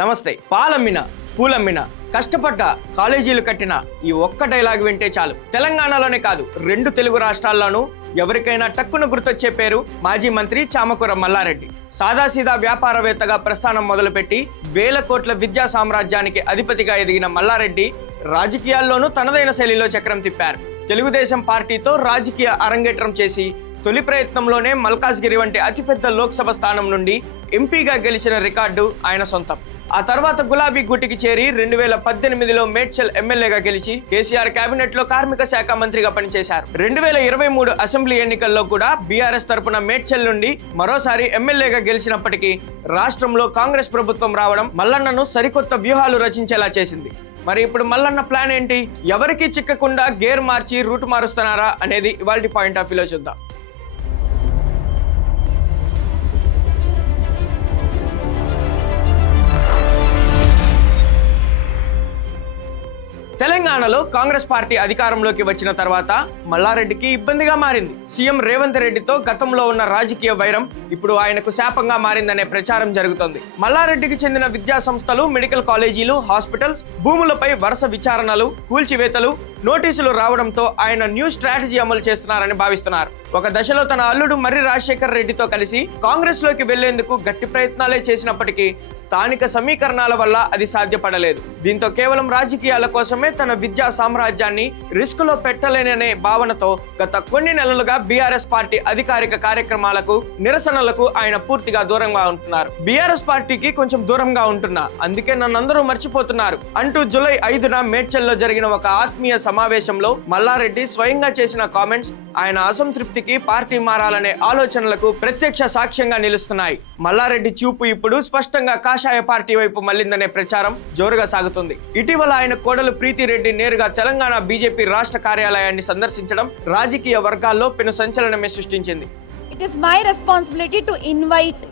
నమస్తే. పాలమ్మిన పూలమ్మిన కష్టపడ్డ కాలేజీలు కట్టిన ఈ ఒక్క డైలాగ్ వింటే చాలు. తెలంగాణలోనే కాదు, 2 తెలుగు రాష్ట్రాల్లోనూ ఎవరికైనా టక్కున గుర్తొచ్చే పేరు మాజీ మంత్రి చామకూర మల్లారెడ్డి. సాదాసీదా వ్యాపారవేత్తగా ప్రస్థానం మొదలుపెట్టి వేల కోట్ల విద్యా సామ్రాజ్యానికి అధిపతిగా ఎదిగిన మల్లారెడ్డి రాజకీయాల్లోనూ తనదైన శైలిలో చక్రం తిప్పారు. తెలుగుదేశం పార్టీతో రాజకీయ అరంగేట్రం చేసి తొలి ప్రయత్నంలోనే మల్కాజ్గిరి వంటి అతిపెద్ద లోక్సభ స్థానం నుండి ఎంపీగా గెలిచిన రికార్డు ఆయన సొంతం. ఆ తర్వాత గులాబీ గుట్టికి చేరి 2018లో మేడ్చల్ ఎమ్మెల్యేగా గెలిచి కేసీఆర్ కేబినెట్ లో కార్మిక శాఖ మంత్రిగా పనిచేశారు. 2023 అసెంబ్లీ ఎన్నికల్లో కూడా బీఆర్ఎస్ తరపున మేడ్చల్ నుండి మరోసారి ఎమ్మెల్యేగా గెలిచినప్పటికీ రాష్ట్రంలో కాంగ్రెస్ ప్రభుత్వం రావడం మల్లన్నను సరికొత్త వ్యూహాలు రచించేలా చేసింది. మరి ఇప్పుడు మల్లన్న ప్లాన్ ఏంటి? ఎవరికి చిక్కకుండా గేర్ మార్చి రూట్ మారుస్తున్నారా అనేది ఇవాల్టి పాయింట్ ఆఫ్ వ్యూలో చూద్దాం. తెలంగాణలో కాంగ్రెస్ పార్టీ అధికారంలోకి వచ్చిన తర్వాత మల్లారెడ్డికి ఇబ్బందిగా మారింది. సీఎం రేవంత్ రెడ్డితో గతంలో ఉన్న రాజకీయ వైరం ఇప్పుడు ఆయనకు శాపంగా మారిందనే ప్రచారం జరుగుతోంది. మల్లారెడ్డికి చెందిన విద్యా సంస్థలు, మెడికల్ కాలేజీలు, హాస్పిటల్స్ భూములపై వరుస విచారణలు, కూల్చివేతలు, నోటీసులు రావడంతో ఆయన న్యూ స్ట్రాటజీ అమలు చేస్తున్నారని భావిస్తున్నారు. ఒక దశలో తన అల్లుడు మర్రి రాజశేఖర్ రెడ్డితో కలిసి కాంగ్రెస్ లోకి వెళ్లేందుకు గట్టి ప్రయత్నాలే చేసినప్పటికీ స్థానిక సమీకరణాల వల్ల అది సాధ్యపడలేదు. దీంతో కేవలం రాజకీయాల కోసమే తన విద్యా సామ్రాజ్యాన్ని రిస్క్ లో పెట్టలేననే భావనతో గత కొన్ని నెలలుగా బీఆర్ఎస్ పార్టీ అధికారిక కార్యక్రమాలకు, నిరసనలకు ఆయన పూర్తిగా దూరంగా ఉంటున్నారు. బీఆర్ఎస్ పార్టీకి కొంచెం దూరంగా ఉంటున్నా, అందుకే నన్నందరూ మర్చిపోతున్నారు అంటూ జూలై 5న మేడ్చల్లో జరిగిన ఒక ఆత్మీయ సమావేశంలో మల్లారెడ్డి స్వయంగా చేసిన కామెంట్స్ ఆయన అసంతృప్తికి, పార్టీ మారాలనే ఆలోచనలకు ప్రత్యక్ష సాక్ష్యంగా నిలుస్తున్నాయి. మల్లారెడ్డి చూపు ఇప్పుడు స్పష్టంగా కాషాయ పార్టీ వైపు మళ్లిందనే ప్రచారం జోరుగా సాగుతుంది. ఇటీవల ఆయన కోడలు ప్రీతి రెడ్డి నేరుగా తెలంగాణ బీజేపీ రాష్ట్ర కార్యాలయాన్ని సందర్శించడం రాజకీయ వర్గాల్లో పెను సంచలనమే సృష్టించింది. It is my responsibility to invite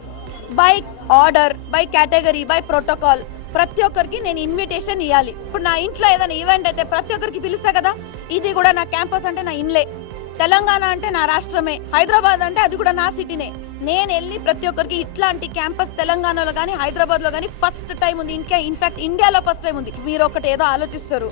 by order, by category, by protocol. ప్రతి ఒక్కరికి నేను ఇన్విటేషన్ ఇవ్వాలి. ఇప్పుడు నా ఇంట్లో ఏదైనా ఈవెంట్ అయితే ప్రతి ఒక్కరికి పిలుస్తా కదా. ఇది కూడా నా క్యాంపస్ అంటే నా ఇన్లే, తెలంగాణ అంటే నా రాష్ట్రమే, హైదరాబాద్ అంటే అది కూడా నా సిటీనే. నేను వెళ్ళి ప్రతి ఒక్కరికి ఇట్లాంటి క్యాంపస్ తెలంగాణలో కానీ హైదరాబాద్లో కానీ ఫస్ట్ టైం ఉంది. ఇన్ఫాక్ట్ ఇండియాలో ఫస్ట్ టైం ఉంది. మీరు ఒకటి ఏదో ఆలోచిస్తారు,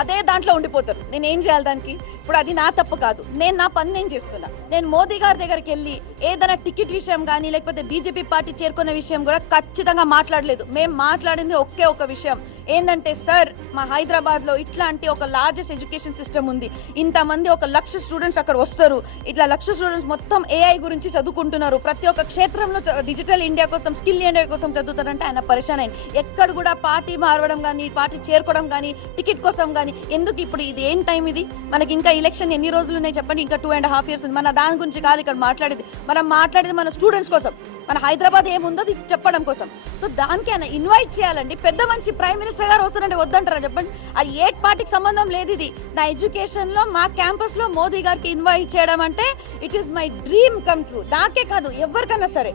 అదే దాంట్లో ఉండిపోతారు. నేను ఏం చేయాలి దానికి? ఇప్పుడు అది నా తప్పు కాదు. నేను నా పని నేను చేస్తున్నా. నేను మోదీ గారి దగ్గరికి వెళ్ళి ఏదైనా టికెట్ విషయం కానీ లేకపోతే బీజేపీ పార్టీ చేరుకునే విషయం కూడా ఖచ్చితంగా మాట్లాడలేదు. మేము మాట్లాడింది ఒకే ఒక విషయం ఏంటంటే, సార్ మా హైదరాబాద్లో ఇట్లాంటి ఒక లార్జెస్ట్ ఎడ్యుకేషన్ సిస్టమ్ ఉంది, ఇంతమంది 1,00,000 స్టూడెంట్స్ అక్కడ వస్తారు, ఇట్లా 1,00,000 స్టూడెంట్స్ మొత్తం ఏఐ గురించి చదువుకుంటున్నారు, ప్రతి ఒక్క క్షేత్రంలో డిజిటల్ ఇండియా కోసం, స్కిల్ ఇండియా కోసం చదువుతారంటే ఆయన పరిశాన్ అయింది. ఎక్కడ కూడా పార్టీ మారడం కానీ, పార్టీ చేరుకోవడం కానీ, టికెట్ కోసం కానీ ఎందుకు? ఇప్పుడు ఇది ఏం టైం ఇది? మనకి ఇంకా ఎలక్షన్ ఎన్ని రోజులు ఉన్నాయి చెప్పండి? ఇంకా 2.5 years ఉంది. మన దాని గురించి కాదు ఇక్కడ మాట్లాడేది. మనం మాట్లాడేది మన స్టూడెంట్స్ కోసం, మన హైదరాబాద్ ఏముందో అది చెప్పడం కోసం. సో దానికి ఆయన ఇన్వైట్ చేయాలండి. పెద్ద మంచి ప్రైమ్ మినిస్టర్ గారు వస్తారంటే వద్దంటారా చెప్పండి? అది ఏ పార్టీకి సంబంధం లేదు. ఇది నా ఎడ్యుకేషన్లో, మా క్యాంపస్లో మోదీ గారికి ఇన్వైట్ చేయడం అంటే it is my dream come true. నాకే కాదు, ఎవరికన్నా సరే.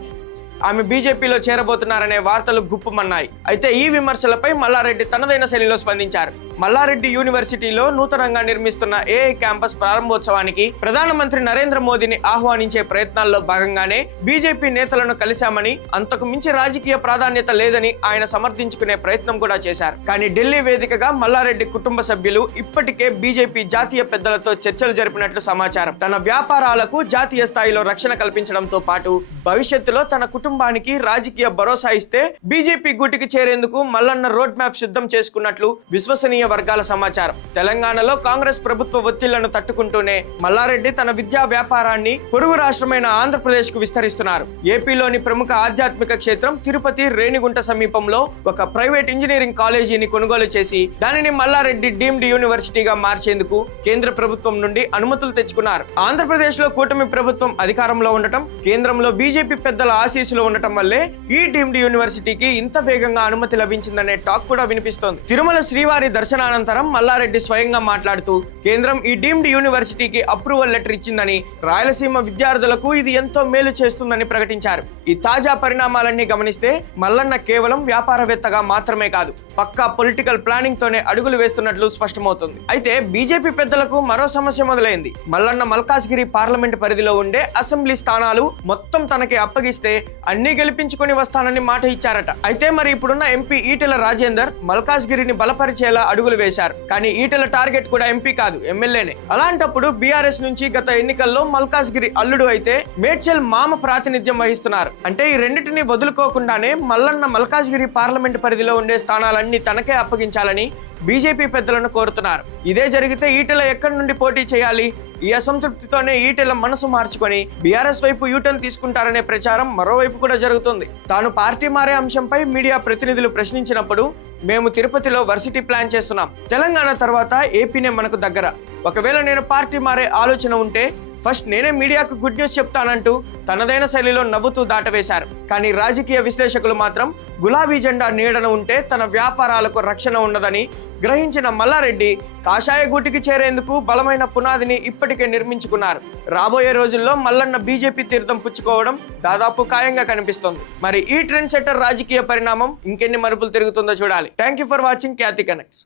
ఆమె బీజేపీలో చేరబోతున్నారనే వార్తలు గుప్పుమన్నాయి. అయితే ఈ విమర్శలపై మల్లారెడ్డి తనదైన శైలిలో స్పందించారు. మల్లారెడ్డి యూనివర్సిటీలో నూతనంగా నిర్మిస్తున్న ఏఐ క్యాంపస్ ప్రారంభోత్సవానికి ప్రధానమంత్రి నరేంద్ర మోదీని ఆహ్వానించే ప్రయత్నాల్లో భాగంగానే బీజేపీ నేతలను కలిశామని, అంతకు మించి రాజకీయ ప్రాధాన్యత లేదని ఆయన సమర్థించుకునే ప్రయత్నం కూడా చేశారు. కానీ ఢిల్లీ వేదికగా మల్లారెడ్డి కుటుంబ సభ్యులు ఇప్పటికే బీజేపీ జాతీయ పెద్దలతో చర్చలు జరిపినట్లు సమాచారం. తన వ్యాపారాలకు జాతీయ స్థాయిలో రక్షణ కల్పించడంతో పాటు భవిష్యత్తులో తన కుటుంబానికి రాజకీయ భరోసా ఇస్తే బీజేపీ గూటికి చేరేందుకు మల్లన్న రోడ్ మ్యాప్ సిద్ధం చేసుకున్నట్లు విశ్వసనీయ వర్గాల సమాచారం. తెలంగాణలో కాంగ్రెస్ ప్రభుత్వ ఒత్తిళ్లను తట్టుకుంటూనే మల్లారెడ్డి తన విద్యా వ్యాపారాన్ని పొరుగు రాష్ట్రమైన ఆంధ్రప్రదేశ్ కు విస్తరిస్తున్నారు. ఏపీలోని ప్రముఖ ఆధ్యాత్మిక క్షేత్రం తిరుపతి రేణిగుంట సమీపంలో ఒక ప్రైవేట్ ఇంజనీరింగ్ కాలేజీని కొనుగోలు చేసి దానిని మల్లారెడ్డి డీమ్డ్ యూనివర్సిటీగా మార్చేందుకు కేంద్ర ప్రభుత్వం నుండి అనుమతులు తెచ్చుకున్నారు. ఆంధ్రప్రదేశ్ లో కూటమి ప్రభుత్వం అధికారంలో ఉండటం, కేంద్రంలో బీజేపీ పెద్దల ఆశీస్సులు ఉండటం వల్లే ఈ డీమ్డ్ యూనివర్సిటీకి ఇంత వేగంగా అనుమతి లభించిందనే టాక్ కూడా వినిపిస్తోంది. తిరుమల శ్రీవారి దర్శనం ప్రవచనానంతరం మల్లారెడ్డి స్వయంగా మాట్లాడుతూ కేంద్రం ఈ డీమ్డ్ యూనివర్సిటీకి అప్రూవల్ లెటర్ ఇచ్చిందని, రాయలసీమ విద్యార్థులకు ఇది ఎంతో మేలు చేస్తుందని ప్రకటించారు. ఈ తాజా పరిణామాలన్నీ గమనిస్తే మల్లన్న కేవలం వ్యాపారవేత్తగా మాత్రమే కాదు, పక్కా పొలిటికల్ ప్లానింగ్ తోనే అడుగులు వేస్తున్నట్లు స్పష్టమవుతుంది. అయితే బీజేపీ పెద్దలకు మరో సమస్య మొదలైంది. మల్లన్న మల్కాజ్గిరి పార్లమెంట్ పరిధిలో ఉండే అసెంబ్లీ స్థానాలు మొత్తం తనకి అప్పగిస్తే అన్ని గెలిపించుకొని వస్తానని మాట ఇచ్చారట. అయితే మరి ఇప్పుడున్న ఎంపీ ఈటెల రాజేందర్ మల్కాజ్గిరిని బలపరిచేలా అడుగులు వేశారు. కానీ ఈటెల టార్గెట్ కూడా ఎంపీ కాదు, ఎమ్మెల్యేనే. అలాంటప్పుడు బీఆర్ఎస్ నుంచి గత ఎన్నికల్లో మల్కాజ్గిరి అల్లుడు అయితే మేడ్చల్ మామ ప్రాతినిధ్యం వహిస్తున్నారు. అంటే ఈ రెండింటిని వదులుకోకుండానే మల్లన్న మల్కాజ్గిరి పార్లమెంట్ పరిధిలో ఉండే స్థానాలన్నీ తనకే అప్పగించాలని బీజేపీ పెద్దలను కోరుతున్నారు. ఇదే జరిగితే ఈటెల ఎక్కడి నుండి పోటీ చేయాలి? ఈ అసంతృప్తితోనే ఈటెల మనసు మార్చుకొని బీఆర్ఎస్ వైపు యూటర్న్ తీసుకుంటారనే ప్రచారం మరోవైపు కూడా జరుగుతుంది. తాను పార్టీ మారే అంశంపై మీడియా ప్రతినిధులు ప్రశ్నించినప్పుడు మేము తిరుపతిలో వర్సిటీ ప్లాన్ చేస్తున్నాం, తెలంగాణ తర్వాత ఏపీనే మనకు దగ్గర, ఒకవేళ నేను పార్టీ మారే ఆలోచన ఉంటే ఫస్ట్ నేనే మీడియాకు గుడ్ న్యూస్ చెప్తానంటూ తనదైన శైలిలో నవ్వుతూ దాటవేశారు. కానీ రాజకీయ విశ్లేషకులు మాత్రం గులాబీ జెండా నీడన ఉంటే తన వ్యాపారాలకు రక్షణ ఉండదని గ్రహించిన మల్లారెడ్డి కాషాయ గూటికి చేరేందుకు బలమైన పునాదిని ఇప్పటికే నిర్మించుకున్నారు. రాబోయే రోజుల్లో మల్లన్న బీజేపీ తీర్థం పుచ్చుకోవడం దాదాపు ఖాయంగా కనిపిస్తోంది. మరి ఈ ట్రెండ్ సెట్టర్ రాజకీయ పరిణామం ఇంకెన్ని మలుపులు తిరుగుతుందో చూడాలి. Thank you for watching Khyati connects.